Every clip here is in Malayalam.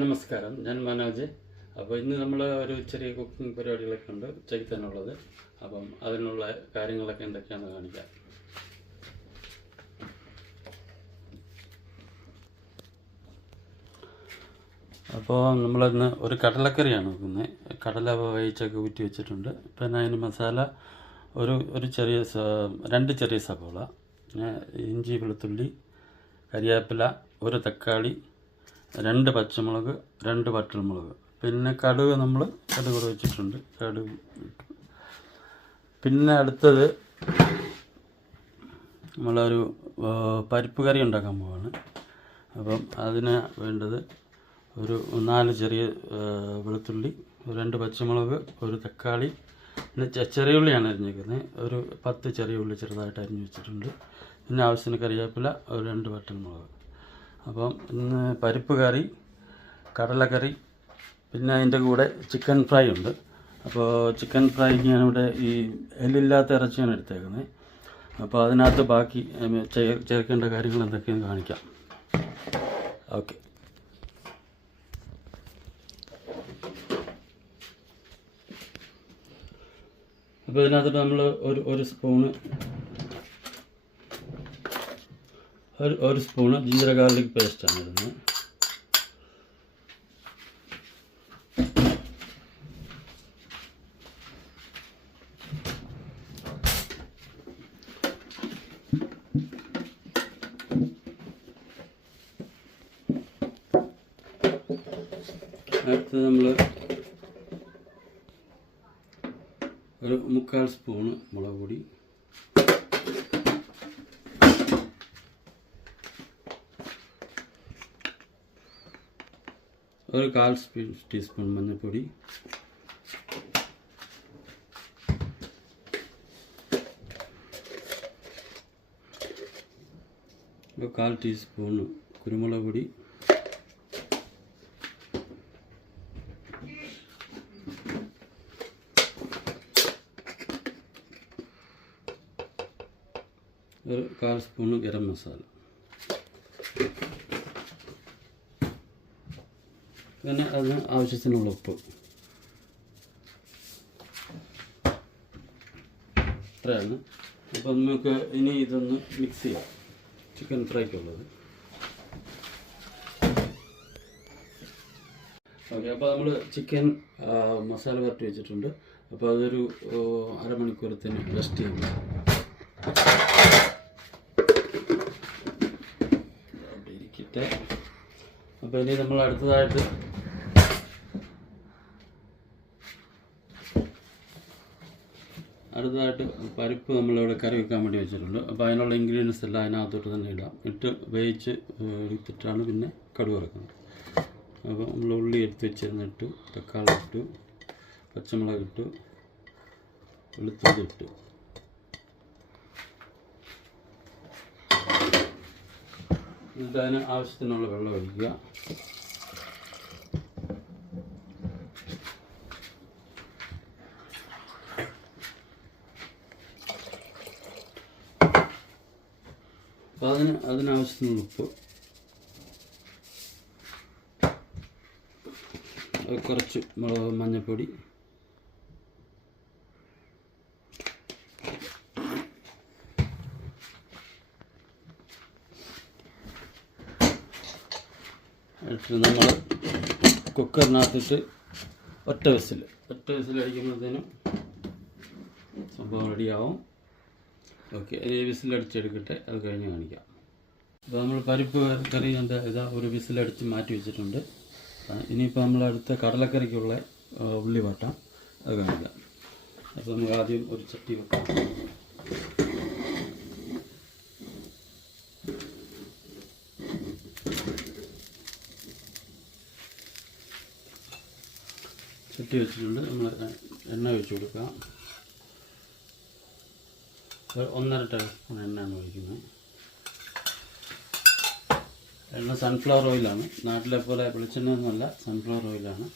നമസ്കാരം, ഞാൻ മനോജ്. അപ്പോൾ ഇന്ന് നമ്മൾ ഒരു ചെറിയ കുക്കിംഗ് പരിപാടികളൊക്കെ ഉണ്ട് ഉച്ചയ്ക്ക് തന്നെ ഉള്ളത്. അപ്പം അതിനുള്ള കാര്യങ്ങളൊക്കെ എന്തൊക്കെയാണെന്ന് കാണിക്കാം. അപ്പോൾ നമ്മളിന്ന് ഒരു കടലക്കറിയാണ് വെക്കുന്നത്. കടല വേവിച്ചൊക്കെ ഊറ്റി വെച്ചിട്ടുണ്ട്. പിന്നെ അതിന് മസാല രണ്ട് ചെറിയ സവോള, ഇഞ്ചി വെളുത്തുള്ളി, കരിവേപ്പില, ഒരു തക്കാളി, 2 പച്ചമുളക്, 2 വറ്റൽമുളക്, പിന്നെ കടുക് കൂടെ വെച്ചിട്ടുണ്ട്. കടുക്. പിന്നെ അടുത്തത് നമ്മളൊരു പരിപ്പ് കറി ഉണ്ടാക്കാൻ പോവാണ്. അപ്പം അതിന് വേണ്ടത് ഒരു 4 ചെറിയ വെളുത്തുള്ളി, 2 പച്ചമുളക്, ഒരു തക്കാളി, പിന്നെ ചെറിയ ഉള്ളിയാണ് അരിഞ്ഞിരിക്കുന്നത്. ഒരു 10 ചെറിയ ഉള്ളി ചെറുതായിട്ട് അരിഞ്ഞ് വെച്ചിട്ടുണ്ട്. പിന്നെ ആവശ്യത്തിന് കറിവേപ്പില, ഒരു 2 വറ്റൽമുളക്. അപ്പം ഇന്ന് പരിപ്പ് കറി, കടലക്കറി, പിന്നെ അതിൻ്റെ കൂടെ ചിക്കൻ ഫ്രൈ ഉണ്ട്. അപ്പോൾ ചിക്കൻ ഫ്രൈക്ക് ഞാനിവിടെ ഈ എല്ലില്ലാത്ത ഇറച്ചിയാണ് എടുത്തേക്കുന്നത്. അപ്പോൾ അതിനകത്ത് ബാക്കി ചേർക്കേണ്ട കാര്യങ്ങൾ എന്തൊക്കെയെന്ന് കാണിക്കാം. ഓക്കെ. അപ്പോൾ ഇതിനകത്ത് നമ്മൾ ഒരു സ്പൂണ് ജിഞ്ചർ ഗാർലിക് പേസ്റ്റാണ് ഇടുന്നത്. അടുത്ത് നമ്മൾ ഒരു 3/4 സ്പൂണ് മുളക് പൊടി, ഒരു 1/4 ടീസ്പൂൺ മഞ്ഞൾപ്പൊടി, ഒരു 1/4 ടീസ്പൂൺ കുരുമുളക് പൊടി, ഒരു 1/4 സ്പൂൺ ഗരം മസാല. പിന്നെ അതിന് ആവശ്യത്തിനുള്ള ഉപ്പ്. ഇത്രയാണ്. അപ്പം നമുക്ക് ഇനി ഇതൊന്ന് മിക്സ് ചെയ്യാം, ചിക്കൻ ഫ്രൈക്കുള്ളത്. ഓക്കെ. അപ്പോൾ നമ്മൾ ചിക്കൻ മസാല പുരട്ടി വെച്ചിട്ടുണ്ട്. അപ്പോൾ അതൊരു അരമണിക്കൂറത്തിന് റെസ്റ്റ് ചെയ്യണം. ഇരിക്കട്ടെ. അപ്പോൾ ഇനി നമ്മൾ അടുത്തതായിട്ട് പരിപ്പ് നമ്മളിവിടെ കറി വെക്കാൻ വേണ്ടി വെച്ചിട്ടുണ്ട്. അപ്പോൾ അതിനുള്ള ഇൻഗ്രീഡിയൻസ് എല്ലാം അതിനകത്തോട്ട് തന്നെ ഇട്ട് വേവിച്ച് എടുത്തിട്ടാണ് പിന്നെ കടുക് വറക്കുന്നത്. അപ്പോൾ നമ്മൾ ഉള്ളി എടുത്ത് വെച്ചിരുന്നിട്ടു, തക്കാളി ഇട്ടു, പച്ചമുളക് ഇട്ടു, വെളുത്തുള്ളി ഇട്ടു. എന്നിട്ട് അതിന് ആവശ്യത്തിനുള്ള വെള്ളം ഒഴിക്കുക. അപ്പോൾ അതിനാവശ്യത്തിനുള്ള ഉപ്പ്, കുറച്ച് മഞ്ഞൾപ്പൊടി, എന്നിട്ട് നമ്മൾ കുക്കറിനകത്തിട്ട് ഒറ്റ വിസിൽ അടിക്കുമ്പോഴത്തേനും സംഭവം റെഡിയാവും. ഓക്കെ. ഈ വിസിലടിച്ചെടുക്കട്ടെ, അത് കഴിഞ്ഞ് കാണിക്കാം. അപ്പോൾ നമ്മൾ പരിപ്പ് കറി ഒരു വിസിലടിച്ച് മാറ്റി വെച്ചിട്ടുണ്ട്. ഇനിയിപ്പോൾ നമ്മൾ അടുത്ത കടലക്കറിക്കുള്ള ഉള്ളി വാട്ടാം, അത് കാണിക്കാം. അപ്പോൾ നമുക്ക് ആദ്യം ഒരു ചട്ടി വെക്കാം. ചട്ടി വെച്ചിട്ടുണ്ട്. നമ്മൾ എണ്ണ ഒഴിച്ച് കൊടുക്കാം. 1.5 ടീസ്പൂൺ എണ്ണയാണ് ഒഴിക്കുന്നത്. എണ്ണ സൺഫ്ലവർ ഓയിലാണ്. നാട്ടിലെ പോലെ വെളിച്ചെണ്ണയൊന്നുമല്ല, സൺഫ്ലവർ ഓയിലാണ്.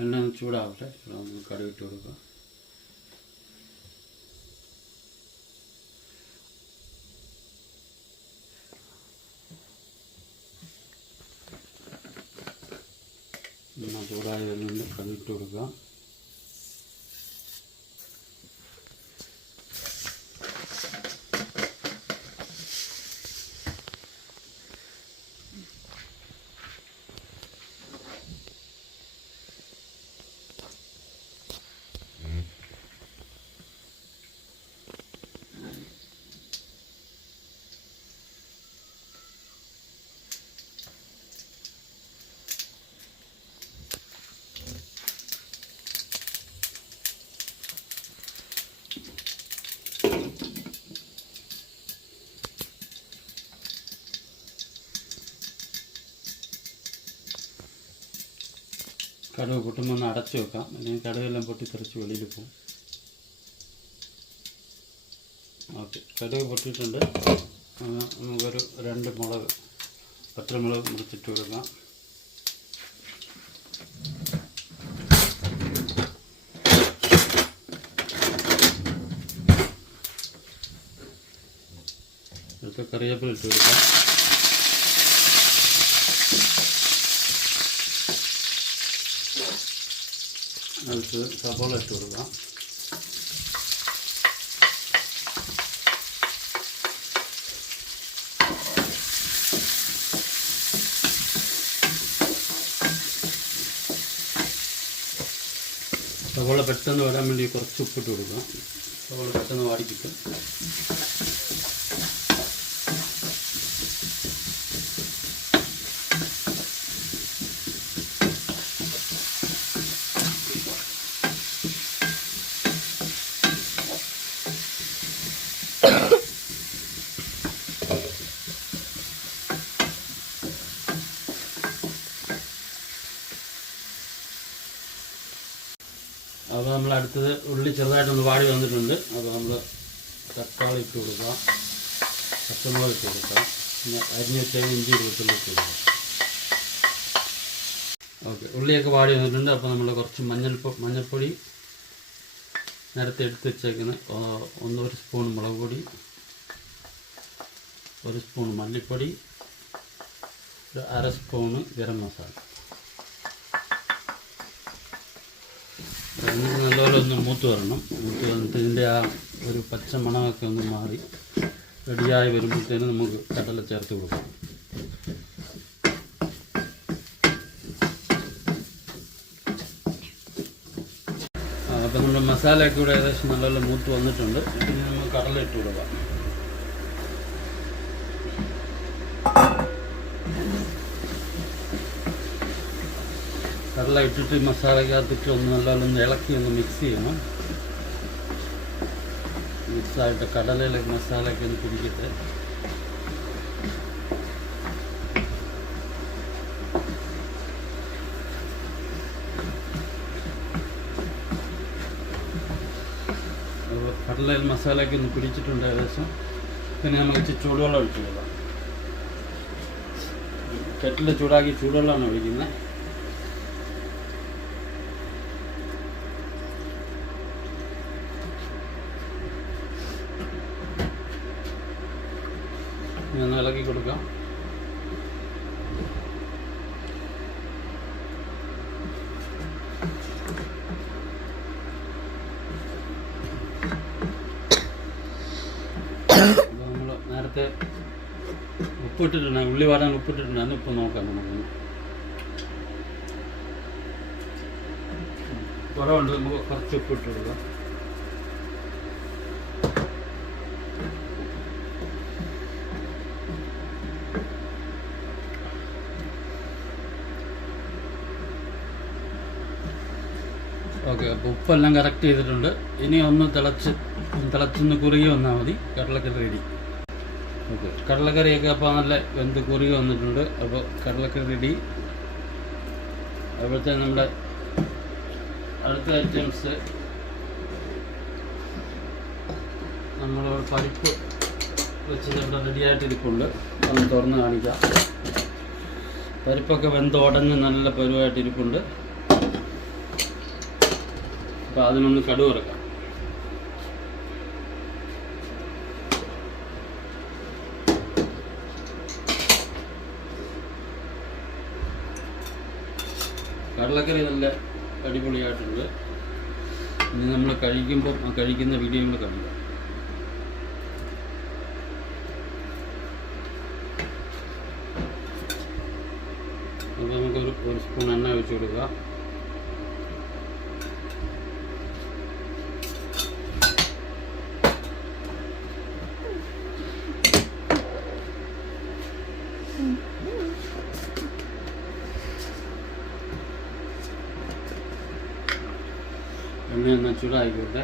എണ്ണ ഒന്ന് ചൂടാവട്ടെ. നമുക്ക് കടുക് ഇട്ട് കൊടുക്കാം. എണ്ണ ചൂടായി വരുന്നുണ്ട്. കടുക് ഇട്ട് കൊടുക്കാം. കടുക് പൊട്ടുമ്പോൾ ഒന്ന് അടച്ചു വെക്കാം, അല്ലെങ്കിൽ കടുകെല്ലാം പൊട്ടിത്തെറിച്ച് വെളിയിൽ പോകും. ഓക്കെ, കടുക് പൊട്ടിയിട്ടുണ്ട്. നമുക്കൊരു 2 മുളക് പച്ചമുളക് മുറിച്ചിട്ട് കൊടുക്കാം. അടുത്ത കറിവേപ്പില ഇട്ട് കൊടുക്കാം. അടുത്ത് സവോള ഇട്ട് കൊടുക്കാം. സവോള പെട്ടെന്ന് വരാൻ വേണ്ടി കുറച്ച് ഉപ്പിട്ട് കൊടുക്കാം. സവോള പെട്ടെന്ന് വാടി കിട്ടും. അപ്പോൾ നമ്മൾ അടുത്തത് ഉള്ളി ചെറുതായിട്ടൊന്ന് വാടി വന്നിട്ടുണ്ട്. അപ്പോൾ നമ്മൾ തക്കാളി ഇട്ട് കൊടുക്കാം, പച്ചമുളക് ഇട്ട് കൊടുക്കാം, പിന്നെ അരിഞ്ഞ് വെച്ചാൽ ഇഞ്ചി വെളുത്തുള്ളി ഇട്ട് കൊടുക്കാം. ഓക്കെ, ഉള്ളിയൊക്കെ വാടി വന്നിട്ടുണ്ട്. അപ്പോൾ നമ്മൾ കുറച്ച് മഞ്ഞൾപ്പൊടി നേരത്തെ എടുത്ത് വെച്ചേക്കുന്ന 1 സ്പൂൺ മുളക് പൊടി, 1 സ്പൂൺ മല്ലിപ്പൊടി, ഒരു 1/2 സ്പൂണ് ഗരം മസാല. നല്ലപോലെ ഒന്ന് മൂത്ത് വരണം. മൂത്ത് വന്നിട്ട് ഇതിൻ്റെ ആ ഒരു പച്ച മണമൊക്കെ ഒന്ന് മാറി റെഡിയായി വരുമ്പോഴത്തേനും നമുക്ക് കടല ചേർത്ത് കൊടുക്കാം. അപ്പം നമ്മുടെ മസാലയൊക്കെ ഇവിടെ ഏകദേശം നല്ലപോലെ മൂത്ത് വന്നിട്ടുണ്ട്. ഇതിന് നമുക്ക് കടല ഇട്ട് കൊടുക്കാം. കടല ഇട്ടിട്ട് മസാലക്കകത്തിട്ട് ഒന്ന് നല്ലപോലെ ഇളക്കി ഒന്ന് മിക്സ് ചെയ്യണം. മിക്സായിട്ട് കടലയിലെ മസാലയൊക്കെ ഒന്ന് പിടിക്കട്ടെ. കടലയിൽ മസാലയൊക്കെ ഒന്ന് പിടിച്ചിട്ടുണ്ട് ഏകദേശം. പിന്നെ നമുക്ക് ഇച്ചിരി ചൂടുവെള്ളം ഒഴിച്ചു കൊടുക്കാം. കെറ്റിൽ ചൂടാക്കി ചൂടുവെള്ളമാണ് ഒഴിക്കുന്നത്. ഒന്ന് ഇളക്കി കൊടുക്കാം. നമ്മൾ നേരത്തെ ഉപ്പിട്ടിട്ടുണ്ട്, ഉള്ളി വാടാൻ ഉപ്പിട്ടിട്ടുണ്ടായിരുന്നു. ഇപ്പം നോക്കാം, നമുക്ക് കുറവുണ്ട്, നമുക്ക് കുറച്ച് ഉപ്പിട്ട് കൊടുക്കാം. ഓക്കെ, അപ്പോൾ ഉപ്പെല്ലാം കറക്റ്റ് ചെയ്തിട്ടുണ്ട്. ഇനി ഒന്ന് തിളച്ചൊന്ന് കുറുകി വന്നാൽ മതി. കടലക്കറി റെഡി. ഓക്കെ, കടലക്കറിയൊക്കെ അപ്പോൾ നല്ല വെന്ത് കുറുകി വന്നിട്ടുണ്ട്. അപ്പോൾ കടലക്കറി റെഡി. അപ്പോഴത്തെ നമ്മുടെ അടുത്ത ഐറ്റംസ് നമ്മൾ പരിപ്പ് വെച്ചത് ഇവിടെ റെഡിയായിട്ടിരിപ്പുണ്ട്. ഒന്ന് തുറന്ന് കാണിക്കാം. പരിപ്പൊക്കെ വെന്ത് ഉടഞ്ഞ് നല്ല പരുവായിട്ടിരിപ്പുണ്ട്. അപ്പോൾ അതിനൊന്ന് കടുക് വറക്കാം. കടലക്കറി നല്ല അടിപൊളിയായിട്ടുണ്ട്. ഇനി നമ്മൾ കഴിക്കുമ്പം ആ കഴിക്കുന്ന വീഡിയോകൾ കാണുക. അപ്പോൾ നമുക്കൊരു സ്പൂൺ എണ്ണ ഒഴിച്ച് കൊടുക്കുക. എണ്ണ ഒന്ന് ചൂടായിക്കോട്ടെ.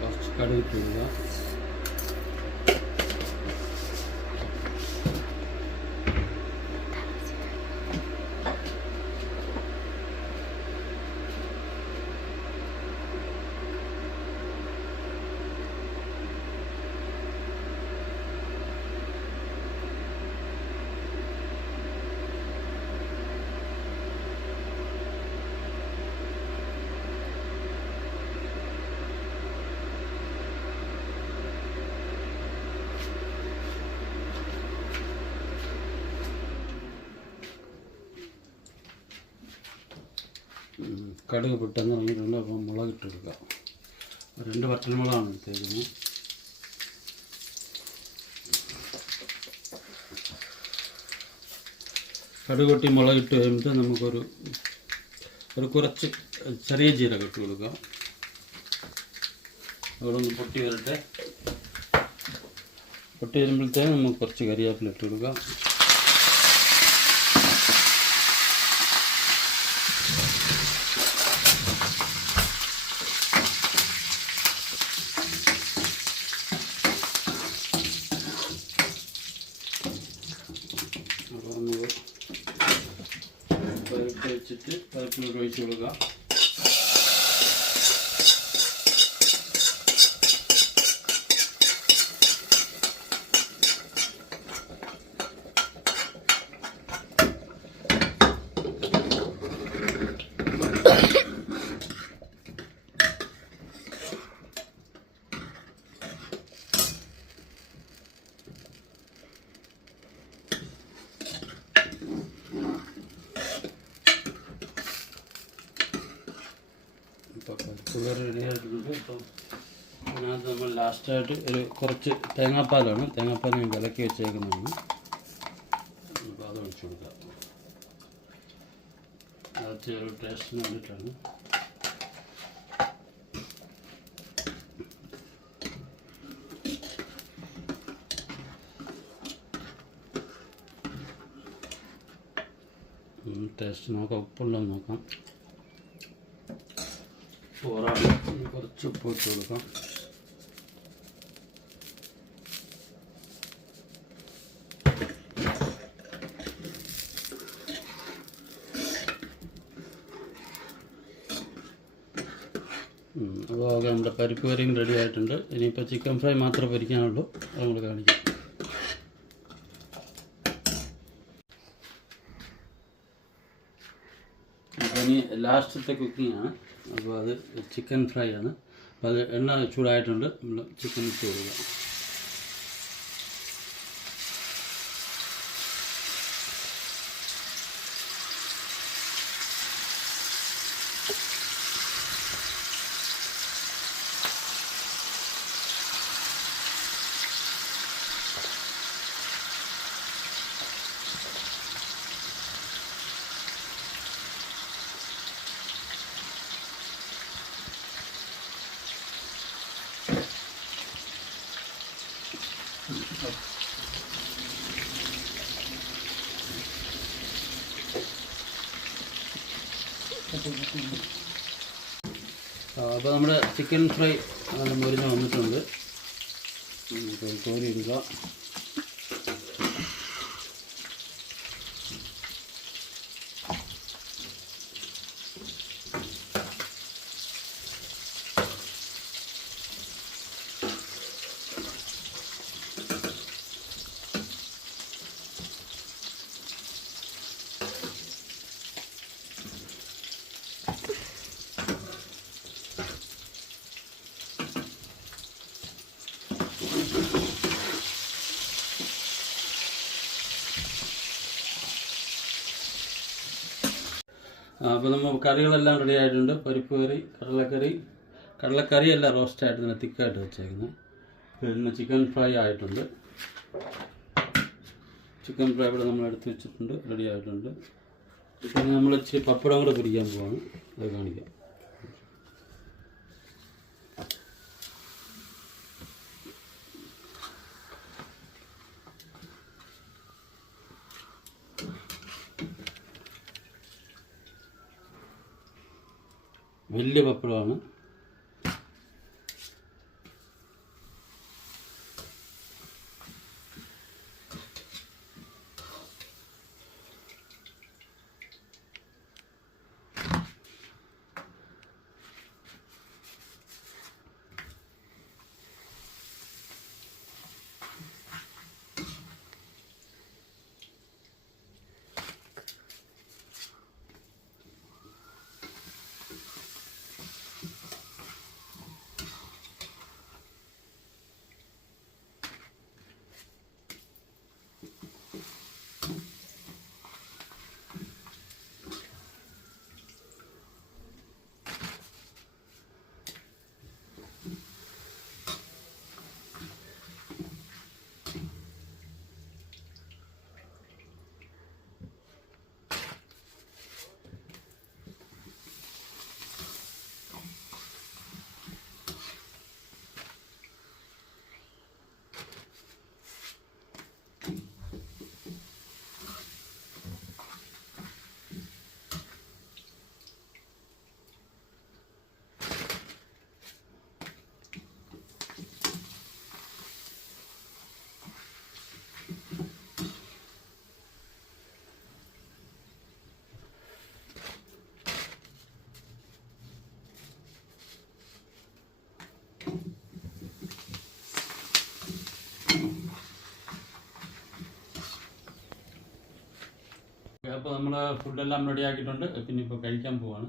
കുറച്ച് കടുക് ഇടുക. കടുക് പെട്ടെന്ന് ഇറങ്ങിയിട്ടുണ്ട്. അപ്പോൾ മുളകിട്ടെടുക്കുക. 2 വറ്റൽമുളകാണ് എടുത്തേക്കുന്നത്. കടുക് പൊട്ടി മുളകിട്ട് കഴിഞ്ഞിട്ട് നമുക്കൊരു കുറച്ച് ചെറിയ ജീരകം ഇട്ട് കൊടുക്കുക. അവിടെ ഒന്ന് പൊട്ടി വരട്ടെ. പൊട്ടി വരുമ്പോഴത്തേക്ക് നമുക്ക് കുറച്ച് കരിവേപ്പില ഇട്ട് കൊടുക്കുക. വെച്ചിട്ട് പരിപ്പിലോട്ട് ഒഴിച്ച് കൊടുക്കുക. ഷുഗർ റെഡി ആയിട്ടുണ്ട്. ഇപ്പം അതിനകത്ത് നമ്മൾ ലാസ്റ്റായിട്ട് കുറച്ച് തേങ്ങാപ്പാലാണ്. തേങ്ങാപ്പാൽ ഞാൻ കലക്കി വെച്ചേക്കുന്നതാണ്. അപ്പോൾ അത് ഒഴിച്ചു കൊടുക്കാം. അത് ഒരു ടേസ്റ്റിന് വേണ്ടിയിട്ടാണ്. ടേസ്റ്റ് നോക്കാം, ഉപ്പുണ്ടോ നോക്കാം. ചോറാണ്, കുറച്ച് ഉപ്പ് ഇട്ട് കൊടുക്കാം. അപ്പോൾ നമ്മുടെ പരിപ്പ് കറിയും റെഡി ആയിട്ടുണ്ട്. ഇനിയിപ്പോൾ ചിക്കൻ ഫ്രൈ മാത്രമേ പൊരിക്കാനുള്ളൂ. അത് നമ്മൾ കാണിക്കാം. അപ്പോൾ ഇനി ലാസ്റ്റത്തെ കുക്കിംഗ് ആണ്. അപ്പോൾ അത് ചിക്കൻ ഫ്രൈ ആണ്. അപ്പോൾ അത് എണ്ണ ചൂടായിട്ടുണ്ട്. നമ്മൾ ചിക്കൻ ഇട്ട് കൊടുക്കുക. അപ്പോൾ നമ്മുടെ ചിക്കൻ ഫ്രൈ നല്ല മുരിഞ്ഞ് വന്നിട്ടുണ്ട്. കോരി ഇടുക. അപ്പോൾ നമ്മൾ കറികളെല്ലാം റെഡി ആയിട്ടുണ്ട്. പരിപ്പ് കറി, കടലക്കറിയല്ല, റോസ്റ്റായിട്ട് തന്നെ തിക്കായിട്ട് വെച്ചേക്കുന്നത്. പിന്നെ ചിക്കൻ ഫ്രൈ ആയിട്ടുണ്ട്. ചിക്കൻ ഫ്രൈ ഇവിടെ നമ്മൾ എടുത്ത് വെച്ചിട്ടുണ്ട്, റെഡി ആയിട്ടുണ്ട്. പിന്നെ നമ്മൾ ഇച്ചിരി പപ്പടം കൂടെ പൊരിക്കാൻ പോവാണ്, അത് കാണിക്കാം. വലിയ പപ്പടമാണ്. അപ്പോൾ നമ്മൾ ഫുഡെല്ലാം റെഡി ആക്കിയിട്ടുണ്ട്. പിന്നെ ഇപ്പോൾ കഴിക്കാൻ പോവാണ്.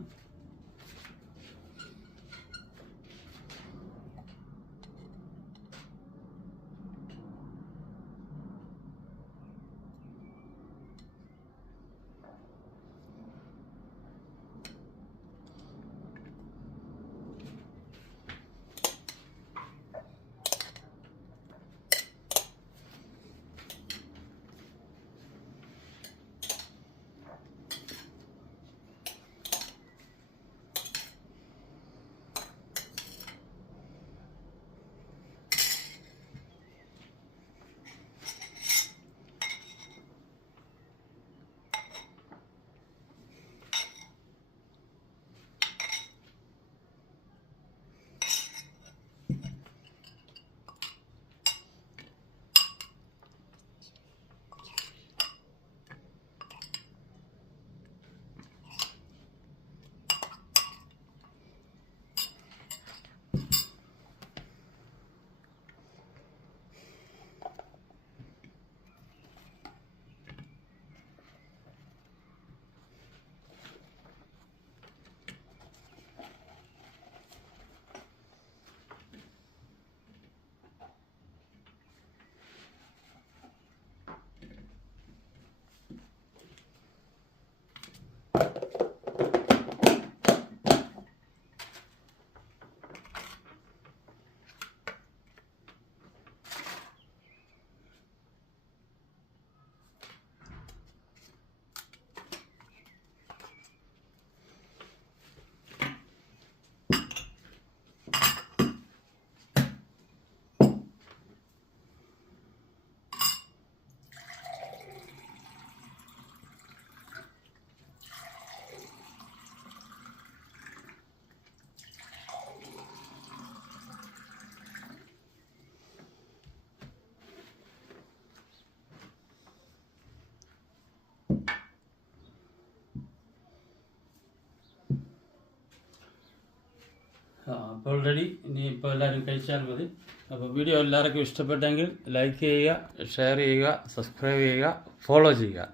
അപ്പോൾ റെഡി. ഇനിയിപ്പോൾ എല്ലാവരും കഴിച്ചാൽ മതി. അപ്പോൾ വീഡിയോ എല്ലാവർക്കും ഇഷ്ടപ്പെട്ടെങ്കിൽ ലൈക്ക് ചെയ്യുക, ഷെയർ ചെയ്യുക, സബ്സ്ക്രൈബ് ചെയ്യുക, ഫോളോ ചെയ്യുക.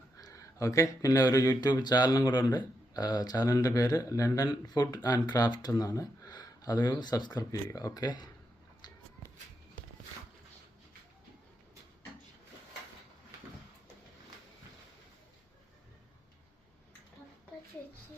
ഓക്കെ. പിന്നെ ഒരു യൂട്യൂബ് ചാനലും കൂടെ ഉണ്ട്. ചാനലിൻ്റെ പേര് ലണ്ടൻ ഫുഡ് ആൻഡ് ക്രാഫ്റ്റ് എന്നാണ്. അത് സബ്സ്ക്രൈബ് ചെയ്യുക. ഓക്കെ. ചേച്ചി